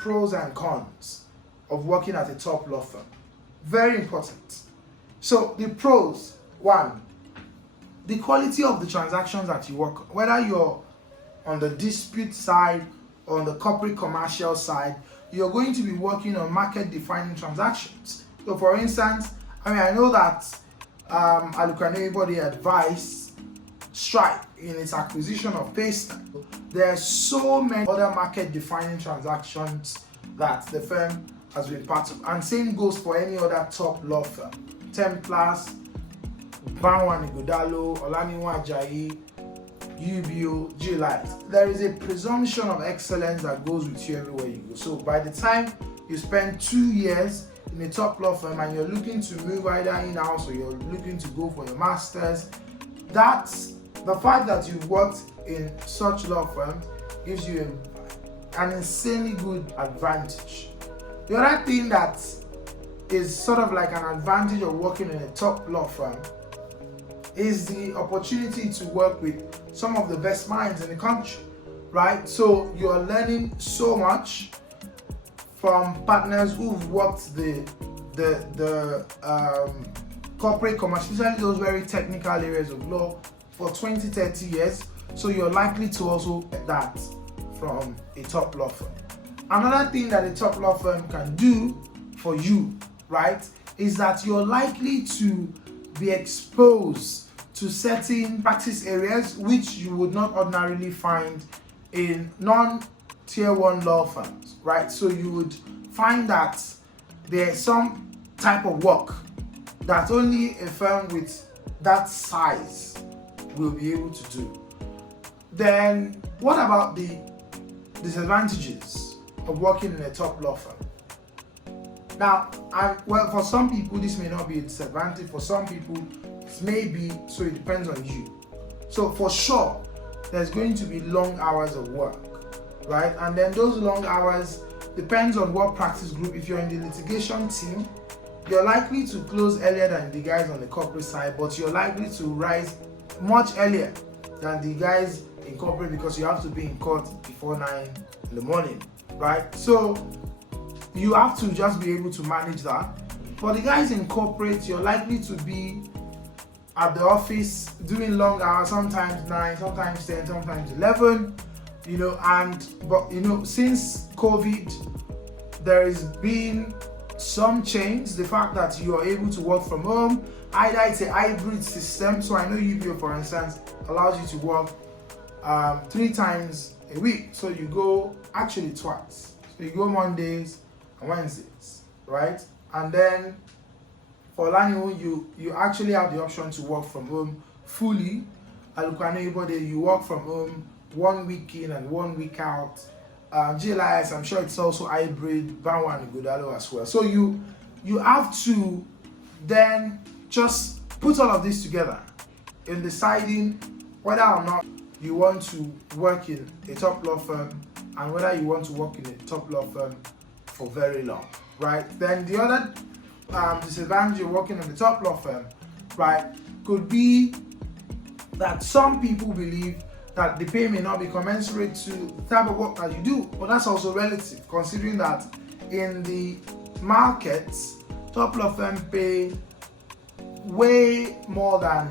pros and cons of working at a top law firm. Very important. So the pros: one, the quality of the transactions that you work on, whether you're on the dispute side or on the corporate commercial side, you're going to be working on market defining transactions. So for instance, I know that Alukanebody advised Stripe in its acquisition of Paystack. There are so many other market defining transactions that the firm has been part of, and same goes for any other top law firm. Templars, Banwan Ighodalo, Olaniyan Ajayi, UBO, GLIs. There is a presumption of excellence that goes with you everywhere you go. So by the time you spend 2 years in a top law firm and you're looking to move either in-house or you're looking to go for your master's, that's the fact that you've worked in such law firms gives you an insanely good advantage. The other thing that is sort of like an advantage of working in a top law firm is the opportunity to work with some of the best minds in the country, right? So you're learning so much from partners who've worked the corporate commercial, especially those very technical areas of law, for 20-30 years. So you're likely to also get that from a top law firm. Another thing that a top law firm can do for you, right, is that you're likely to be exposed to certain practice areas which you would not ordinarily find in non-tier 1 law firms, right? So you would find that there's some type of work that only a firm with that size will be able to do. Then what about the disadvantages of working in a top law firm? Now, well, for some people this may not be a disadvantage, for some people it may be, so it depends on you. So for sure, there's going to be long hours of work, right? And then those long hours depends on what practice group. If you're in the litigation team, you're likely to close earlier than the guys on the corporate side, but you're likely to rise much earlier than the guys in corporate because you have to be in court before 9 in the morning, right? So you have to just be able to manage that. For the guys in corporate, you're likely to be at the office doing long hours, sometimes 9, sometimes 10, sometimes 11, but since COVID, there has been some change. The fact that you are able to work from home, either it's a hybrid system. So I know UBO, for instance, allows you to work 3 times a week. So you go actually twice. So you go Mondays and Wednesdays, right? And then for Olaniyan, you actually have the option to work from home fully. Alukanebody, you work from home 1 week in and 1 week out. GLIS, I'm sure it's also hybrid, Banwan Ighodalo as well. So you have to then just put all of this together in deciding whether or not you want to work in a top law firm and whether you want to work in a top law firm for very long, right? Then the other disadvantage of working in the top law firm, right, could be that some people believe that the pay may not be commensurate to the type of work that you do, but that's also relative, considering that in the markets, top law firm pay way more than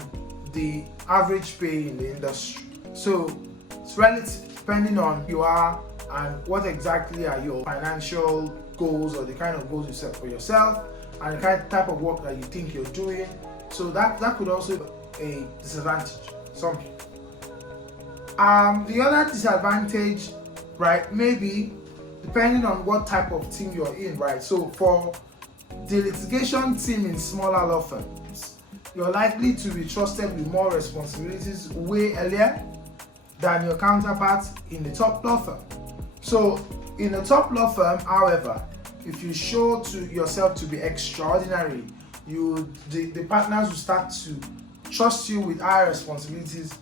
the average pay in the industry. So it's relative, depending on who you are and what exactly are your financial goals or the kind of goals you set for yourself and the kind of type of work that you think you're doing. So that could also be a disadvantage, some people. The other disadvantage, right, maybe depending on what type of team you're in, right? So for the litigation team in smaller law firms, you're likely to be trusted with more responsibilities way earlier than your counterparts in the top law firm. So in a top law firm, however, if you show to yourself to be extraordinary, the partners will start to trust you with higher responsibilities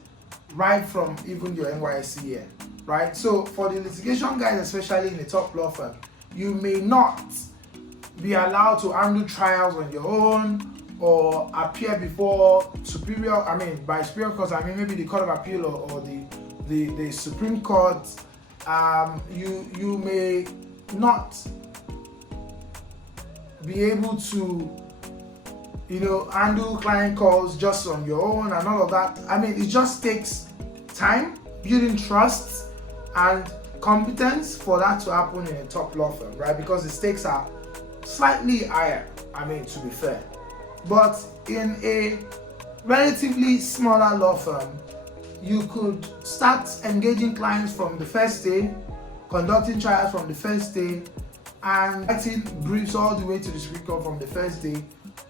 right from even your NYSC year, right? So for the litigation guys, especially in the top law firm, you may not be allowed to handle trials on your own or appear before by superior courts, maybe the Court of Appeal or the Supreme Court. You may not be able to, handle client calls just on your own and all of that. I mean, it just takes time, building trust and competence for that to happen in a top law firm, right? Because the stakes are slightly higher, to be fair. But in a relatively smaller law firm, you could start engaging clients from the first day, conducting trials from the first day, and writing briefs all the way to the Supreme Court from the first day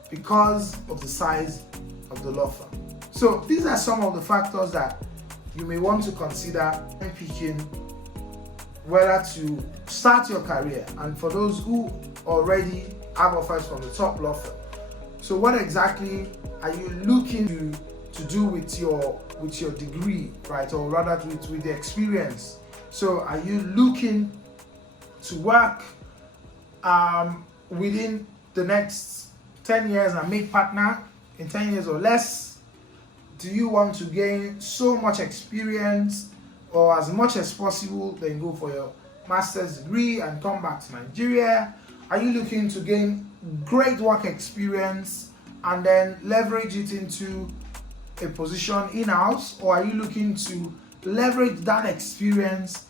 because of the size of the law firm. So these are some of the factors that you may want to consider when picking whether to start your career, and for those who already have offers from the top law firm. So what exactly are you looking to do with your degree, right? Or rather with the experience. So are you looking to work within the next 10 years and make partner in 10 years or less? Do you want to gain so much experience or as much as possible, then go for your master's degree and come back to Nigeria? Are you looking to gain great work experience and then leverage it into a position in-house? Or are you looking to leverage that experience,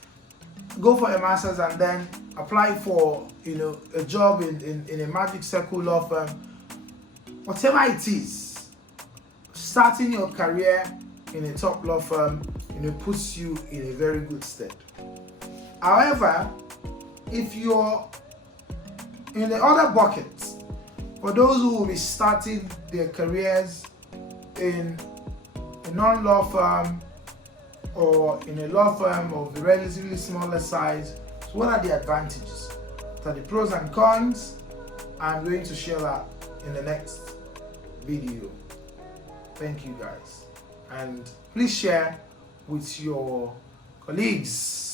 go for a master's and then apply for a job in a Magic Circle law firm? Whatever it is, starting your career in a top law firm puts you in a very good stead. However, if you're in the other bucket, for those who will be starting their careers in a non-law firm or in a law firm of a relatively smaller size, so what are the advantages? What are the pros and cons? I'm going to share that in the next video. Thank you guys, and please share with your colleagues.